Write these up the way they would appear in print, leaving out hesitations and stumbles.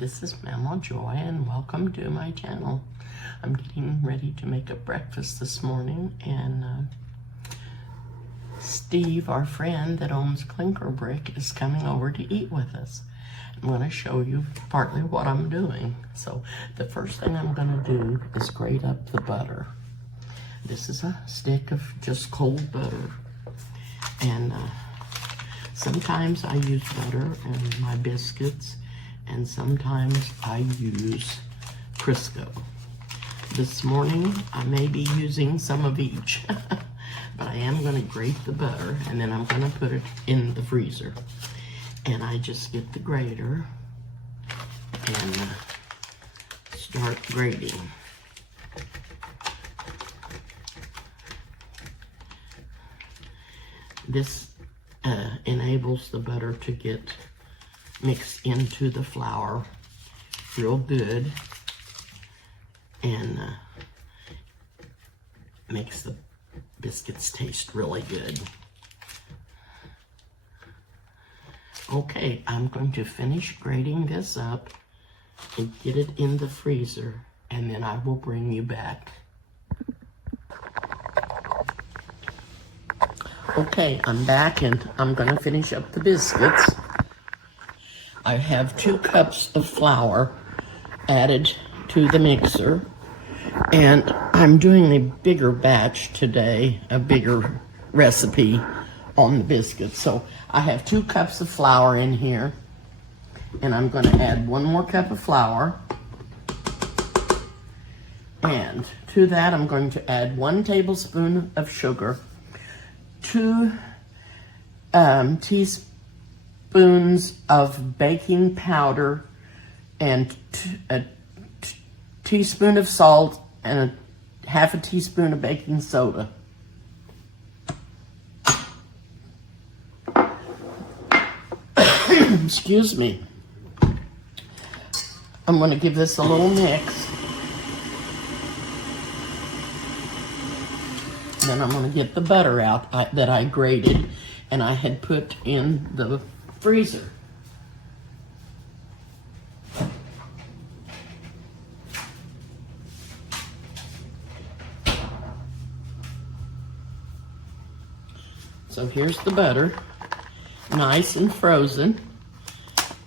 This is Mama Joy and welcome to my channel. I'm getting ready to make a breakfast this morning, and Steve, our friend that owns Clinker Brick, is coming over to eat with us. I'm going to show you partly what I'm doing. So the first thing I'm going to do is grate up the butter. This is a stick of just cold butter, and sometimes I use butter in my biscuits, and sometimes I use Crisco. This morning I may be using some of each, but I am going to grate the butter and then I'm going to put it in the freezer. And I just get the grater and start grating. This enables the butter to get mixed into the flour real good, and makes the biscuits taste really good. Okay, I'm going to finish grating this up and get it in the freezer, and then I will bring you back. Okay, I'm back and I'm going to finish up the biscuits. I have 2 cups of flour added to the mixer, and I'm doing a bigger batch today, a bigger recipe on the biscuits. So I have 2 cups of flour in here, and I'm going to add 1 more cup of flour, and to that I'm going to add 1 tablespoon of sugar, 2 teaspoons of baking powder, and a teaspoon of salt, and half a teaspoon of baking soda. Excuse me. I'm going to give this a little mix. Then I'm going to get the butter out that I grated and I had put in the freezer. So here's the butter, nice and frozen.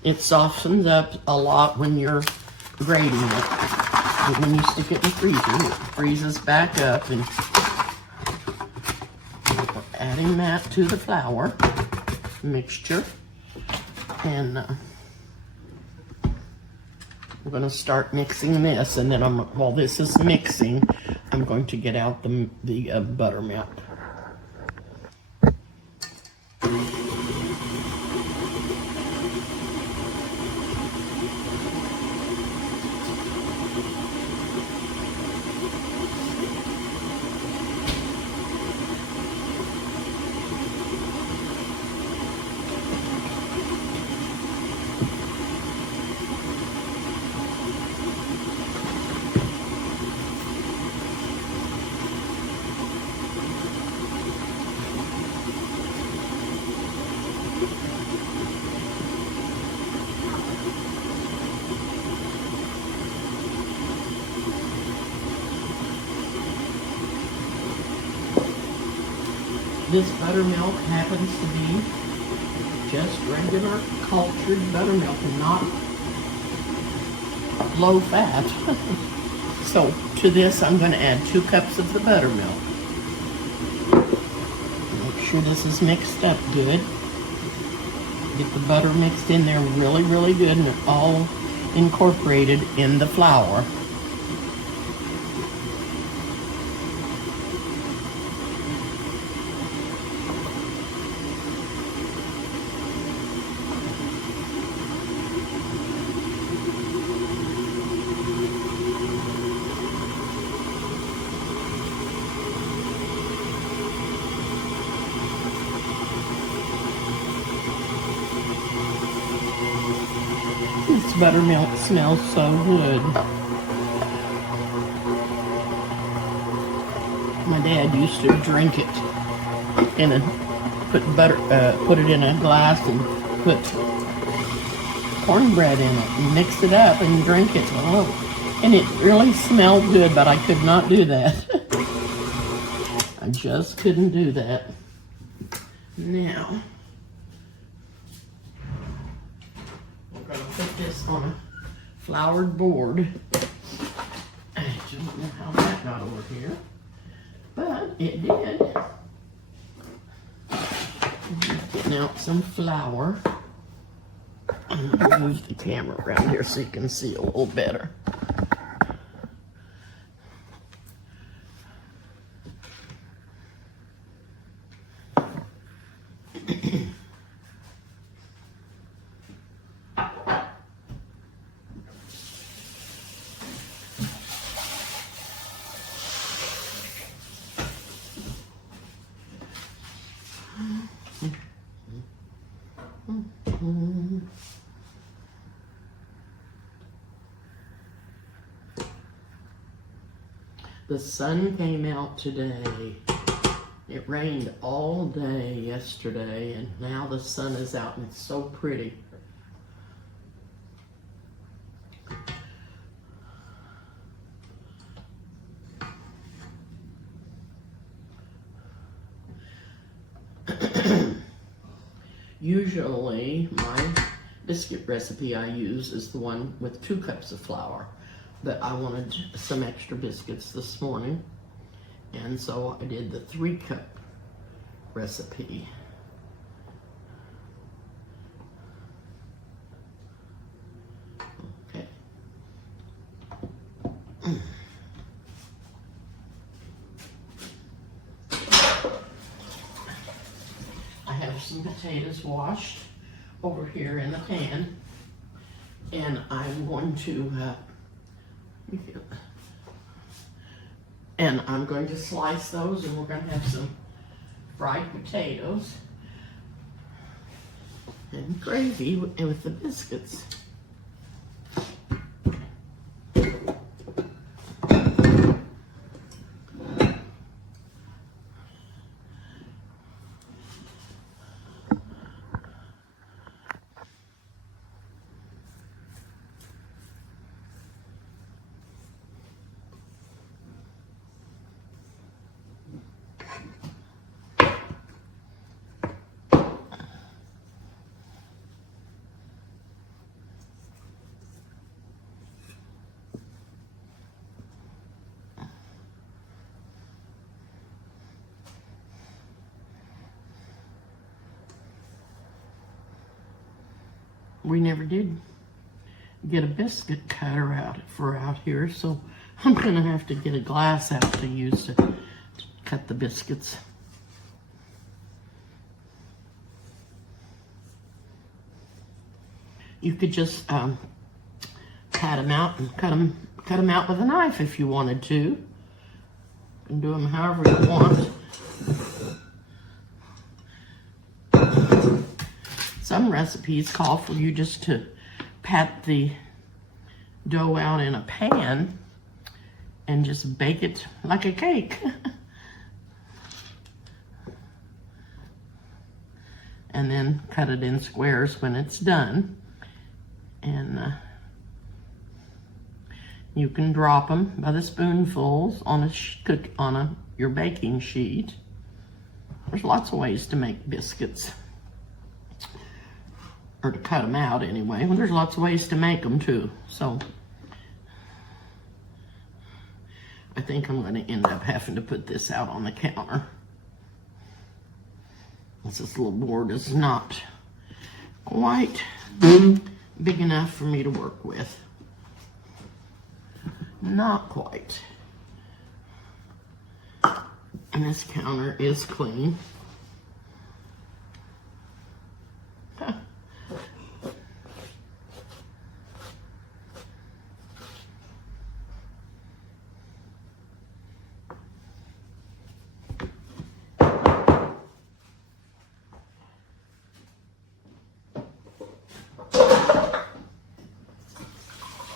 It softens up a lot when you're grating it. But when you stick it in the freezer, it freezes back up, and we're adding that to the flour mixture. And we're going to start mixing this, and then while this is mixing, I'm going to get out the buttermilk. This buttermilk happens to be just regular cultured buttermilk and not low fat. So to this I'm going to add 2 cups of the buttermilk. Make sure this is mixed up good. Get the butter mixed in there really, really good and all incorporated in the flour. This buttermilk smells so good. My dad used to drink it in a put it in a glass and put cornbread in it and mix it up and drink it. Oh, and it really smelled good, but I could not do that. I just couldn't do that. Now, we're going to put this on a floured board. I don't know how that got over here, but it did. Getting out some flour. I'm going to move the camera around here so you can see a little better. The sun came out today. It rained all day yesterday, and now the sun is out and it's so pretty. Usually my biscuit recipe I use is the one with 2 cups of flour, but I wanted some extra biscuits this morning, and so I did the 3-cup recipe. Okay. I have some potatoes washed over here in the pan, and I'm going to slice those, and we're going to have some fried potatoes and gravy with the biscuits. We never did get a biscuit cutter out here, so I'm gonna have to get a glass out to use to cut the biscuits. You could just pat them out and cut them out with a knife if you wanted to. You can do them however you want. Some recipes call for you just to pat the dough out in a pan and just bake it like a cake. And then cut it in squares when it's done. And you can drop them by the spoonfuls on your baking sheet. There's lots of ways to make biscuits. Or to cut them out anyway. Well, there's lots of ways to make them too. So I think I'm going to end up having to put this out on the counter. This little board is not quite big enough for me to work with. Not quite. And this counter is clean.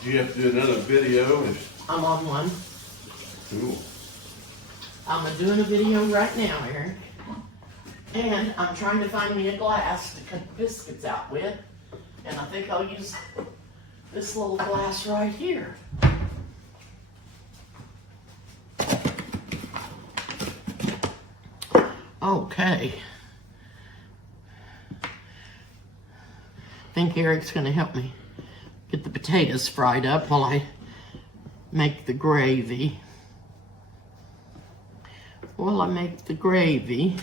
Do you have to do another video? I'm on one. Cool. I'm doing a video right now, Eric. And I'm trying to find me a glass to cut biscuits out with. And I think I'll use this little glass right here. Okay. I think Eric's gonna help me get the potatoes fried up while I make the gravy. While I make the gravy,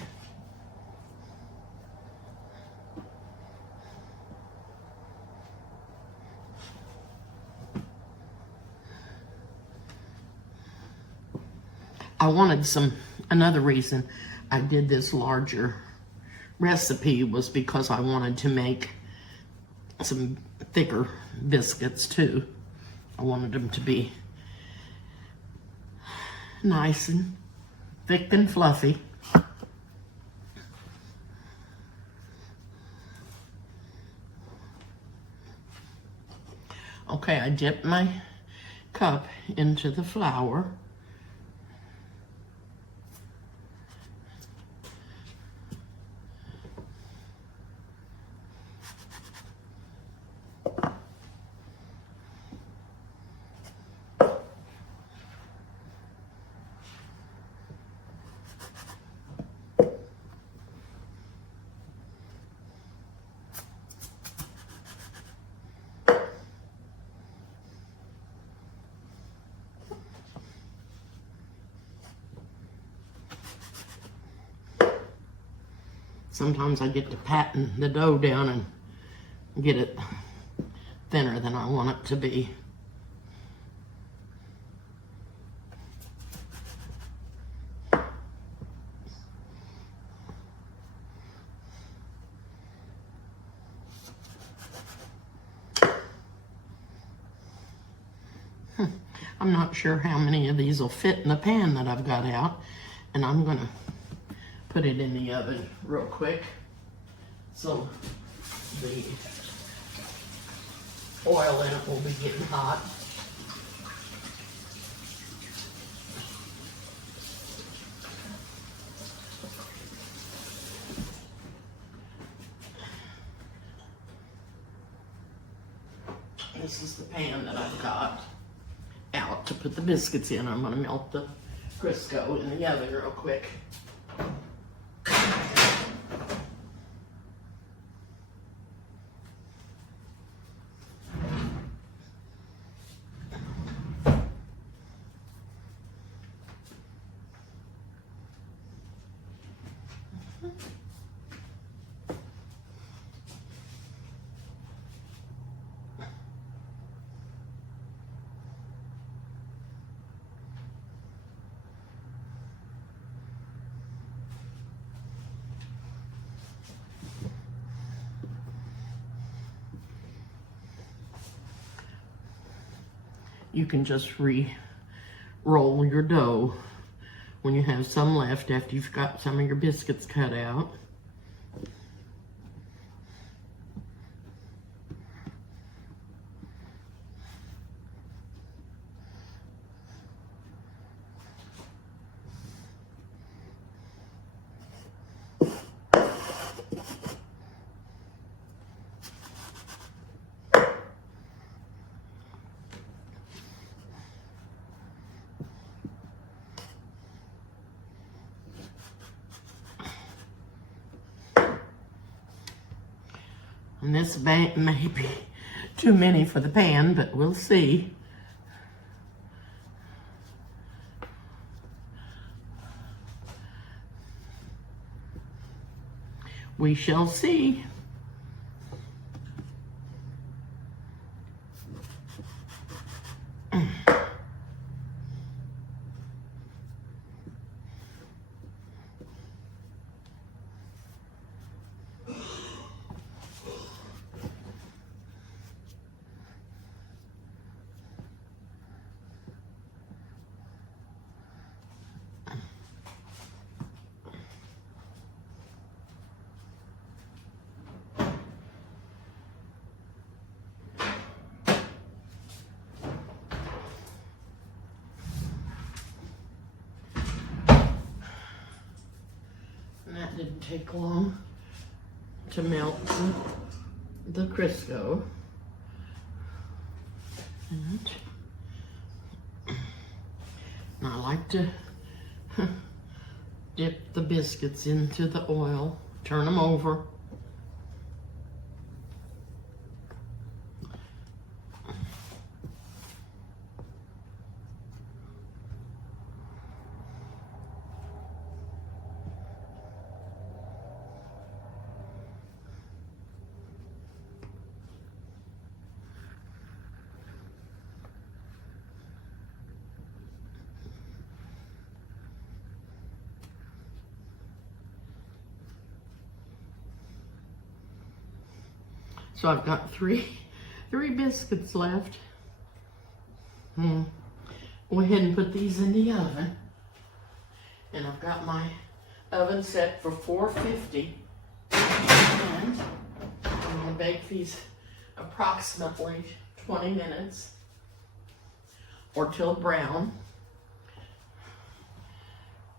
I wanted another reason I did this larger recipe was because I wanted to make some thicker biscuits too. I wanted them to be nice and thick and fluffy. Okay, I dipped my cup into the flour. Sometimes I get to patting the dough down and get it thinner than I want it to be. I'm not sure how many of these will fit in the pan that I've got out, and I'm gonna put it in the oven real quick so the oil in it will be getting hot. This is the pan that I've got out to put the biscuits in. I'm gonna melt the Crisco in the oven real quick. You can just re-roll your dough when you have some left after you've got some of your biscuits cut out. And this may be too many for the pan, but we'll see. We shall see. And that didn't take long to melt. the Crisco. And I like to dip the biscuits into the oil, turn them over. So I've got three biscuits left. Go ahead and put these in the oven. And I've got my oven set for 450. And I'm gonna bake these approximately 20 minutes or till brown.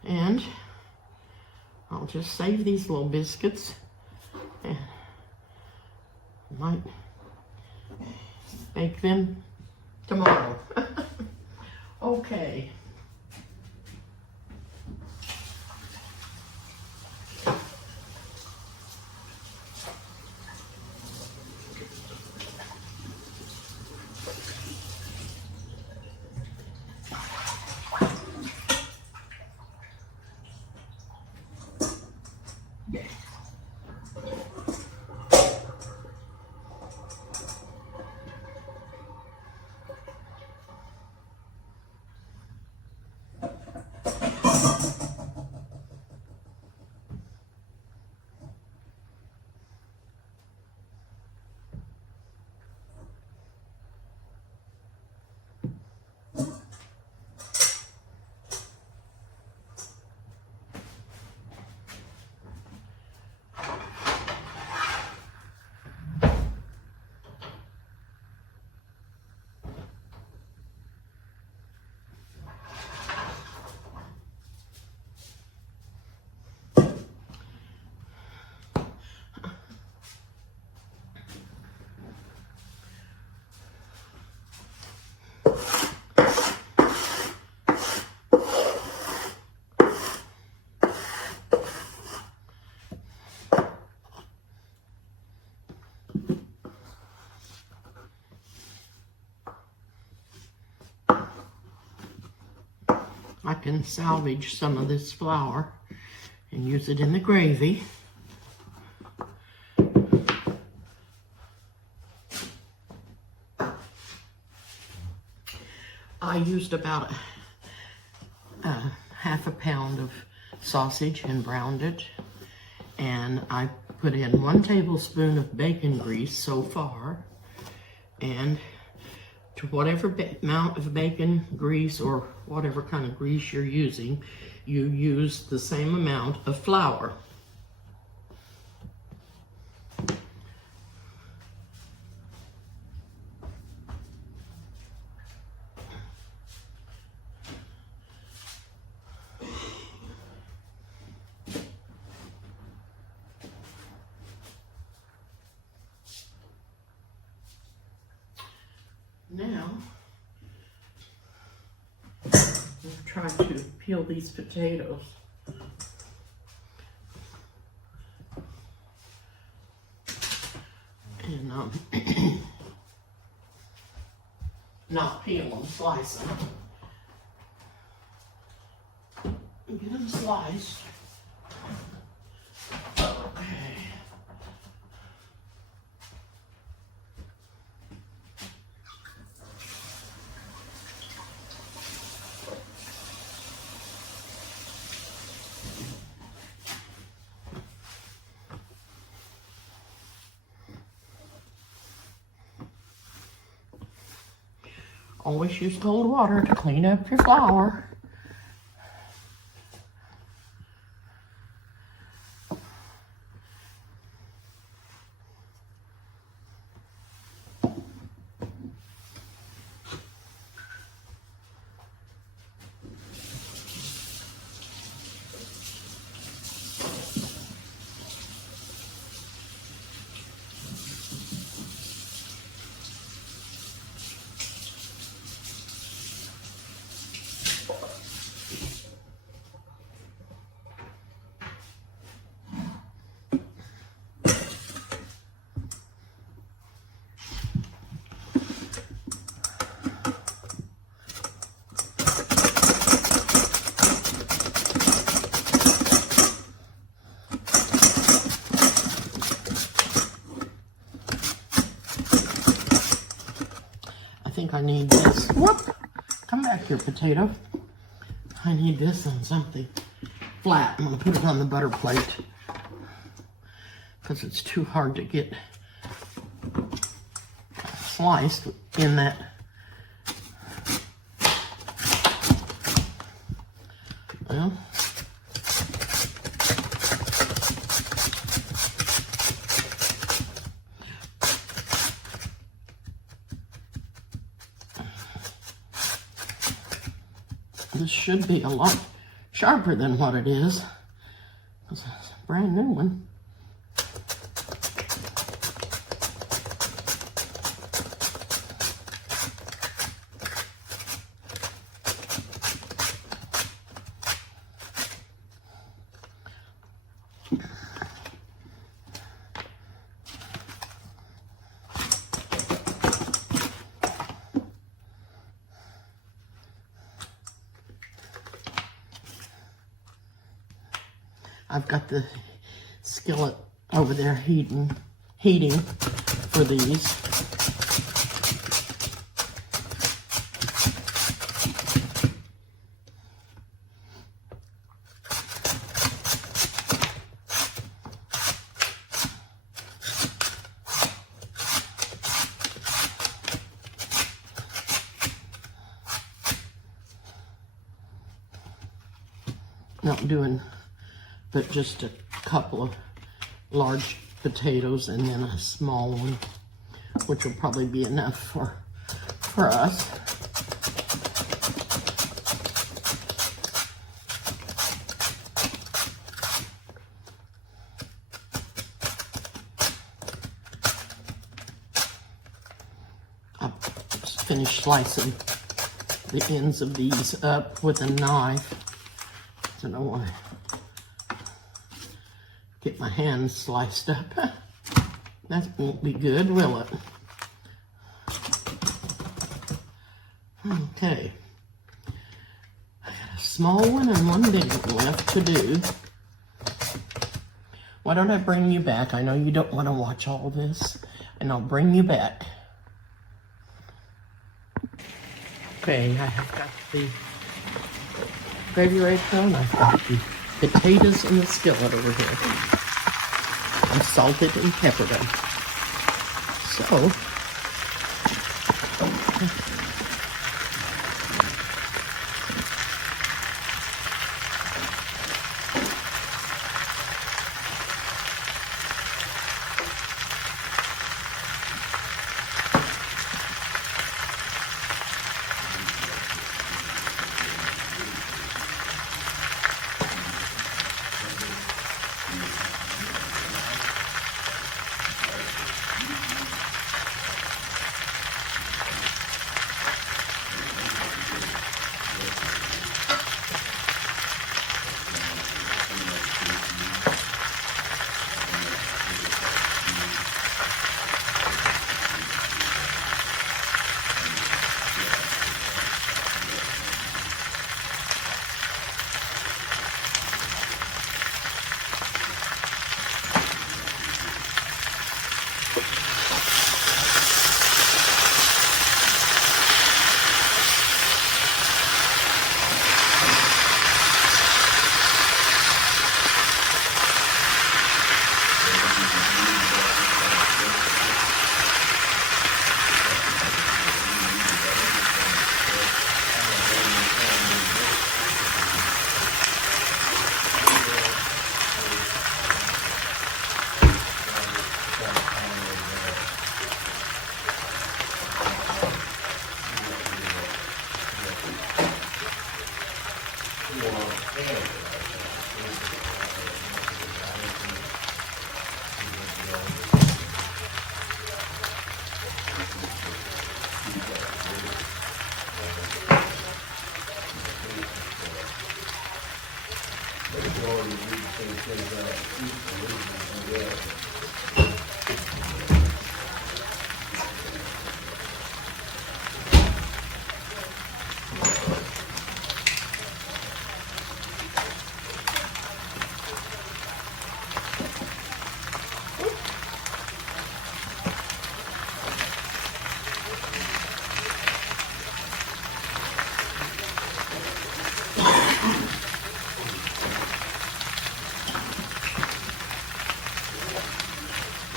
And I'll just save these little biscuits and might bake them tomorrow. Okay. I can salvage some of this flour and use it in the gravy. I used about half a pound of sausage and browned it. And I put in 1 tablespoon of bacon grease so far. And to whatever amount of bacon grease or whatever kind of grease you're using, you use the same amount of flour. Now, we'll try to peel these potatoes. And not peel them, slice them. Get them sliced. Okay. Always use cold water to clean up your flour. I need this. Whoop! Come back here, potato. I need this on something flat. I'm gonna put it on the butter plate because it's too hard to get sliced in that. Well, this should be a lot sharper than what it is. It's a brand new one. I've got the skillet over there heating for these. Not doing but just a couple of large potatoes and then a small one, which will probably be enough for us. I'll just finish slicing the ends of these up with a knife. I don't want to get my hands sliced up. That won't be good, will it? Okay. I got a small one and one big one left to do. Why don't I bring you back? I know you don't want to watch all this, and I'll bring you back. Okay, I have got the gravy ready to go, and I've got the potatoes in the skillet over here. I salted and peppered them. So,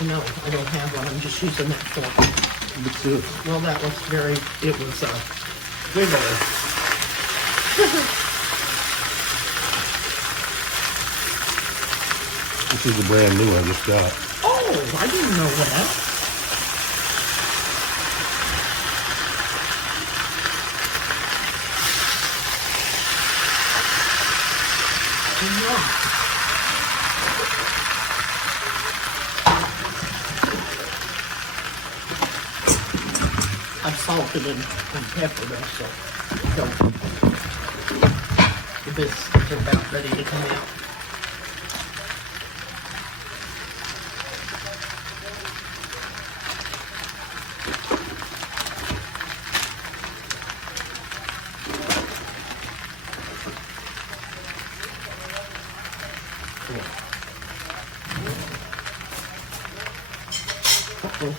No, I don't have one. I'm just using that fork. What's this? Well, that was it was bigger. This is a brand new one I just got. Oh, I didn't know that. Yeah. I've salted and peppered them, so the biscuits are about ready to come out. Uh-oh.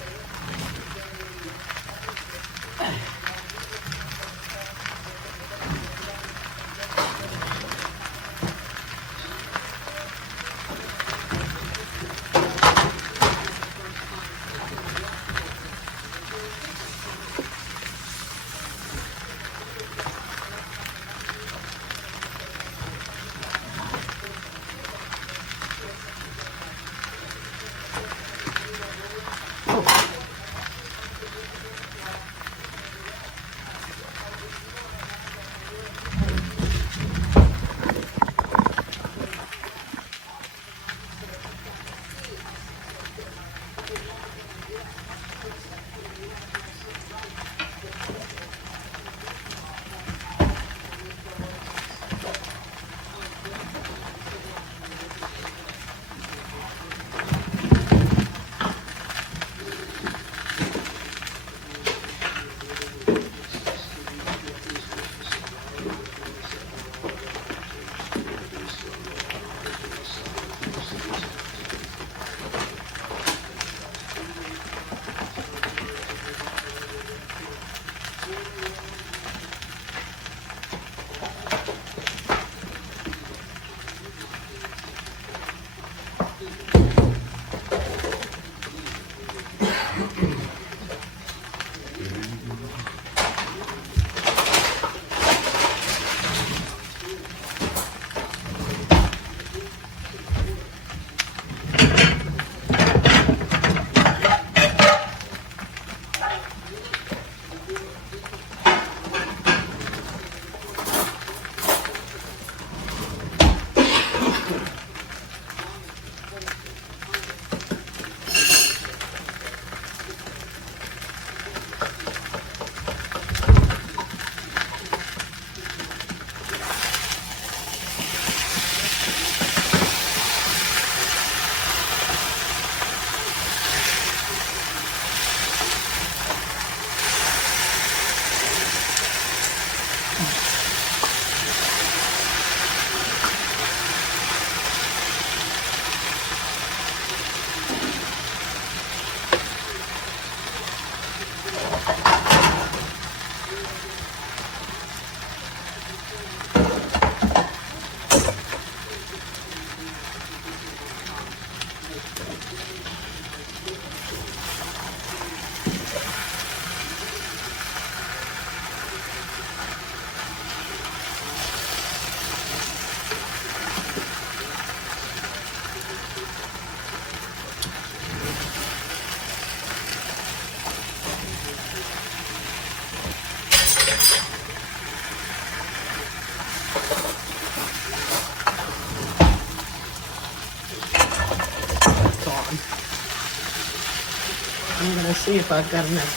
I'm gonna see if I've got enough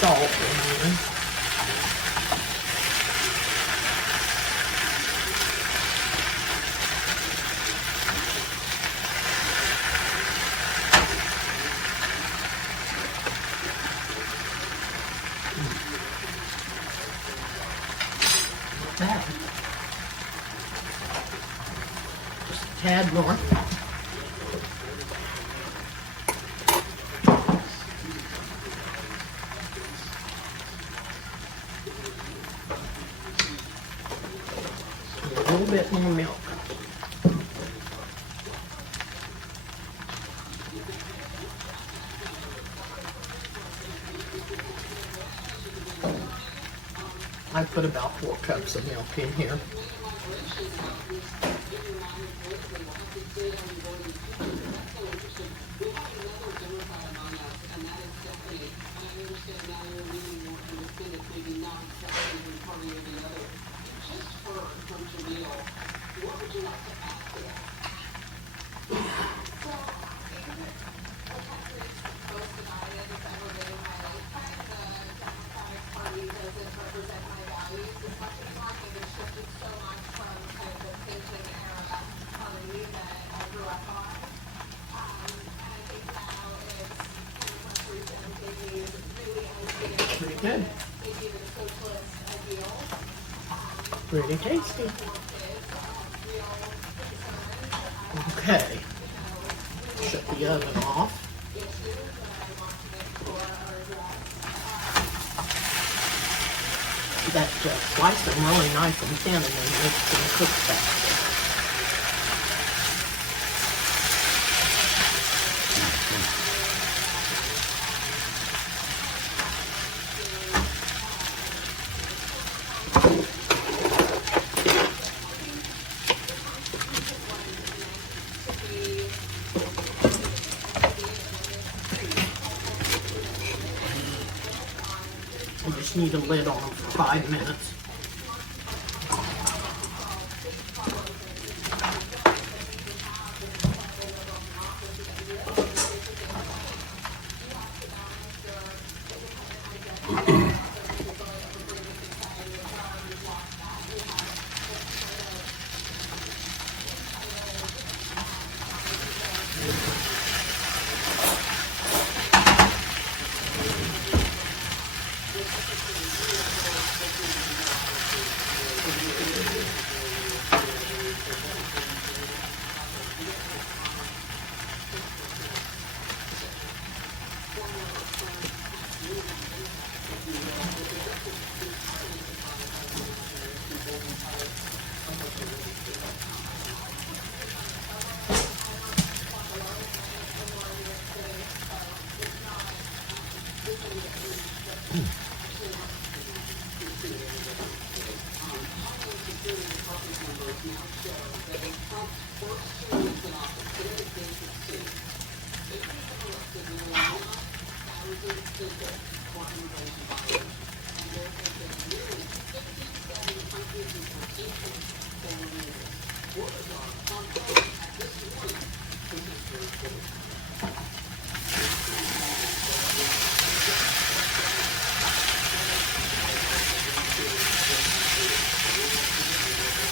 salt in here. That. Just a tad more. A little bit more milk. I put about 4 cups of milk in here. Pretty good. Pretty tasty. Okay. Shut the oven off. That slice them really nice and thin, and then makes them cook faster. I just need a lid on them for 5 minutes.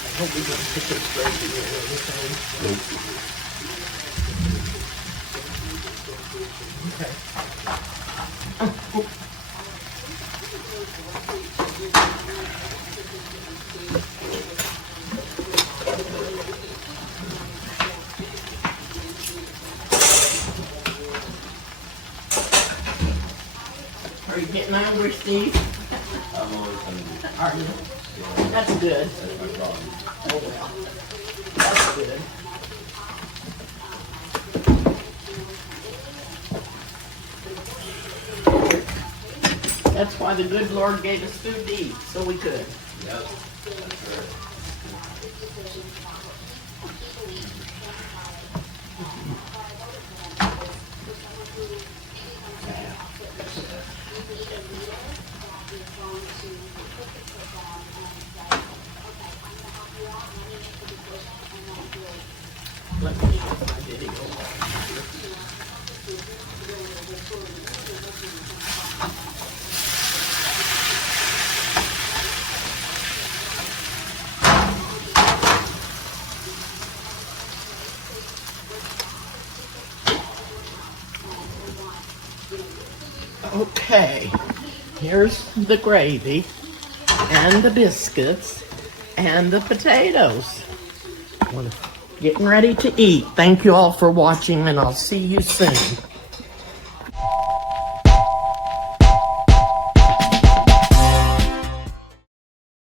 I hope we don't put this gravy in or anything. Okay. Are you getting hungry, Steve? I'm always hungry. Are you? That's good. That's my problem. Oh well. That's good. That's why the good Lord gave us food to eat, so we could. Yep, that's right. Let me show my video. Okay, here's the gravy and the biscuits and the potatoes. Getting ready to eat. Thank you all for watching, and I'll see you soon.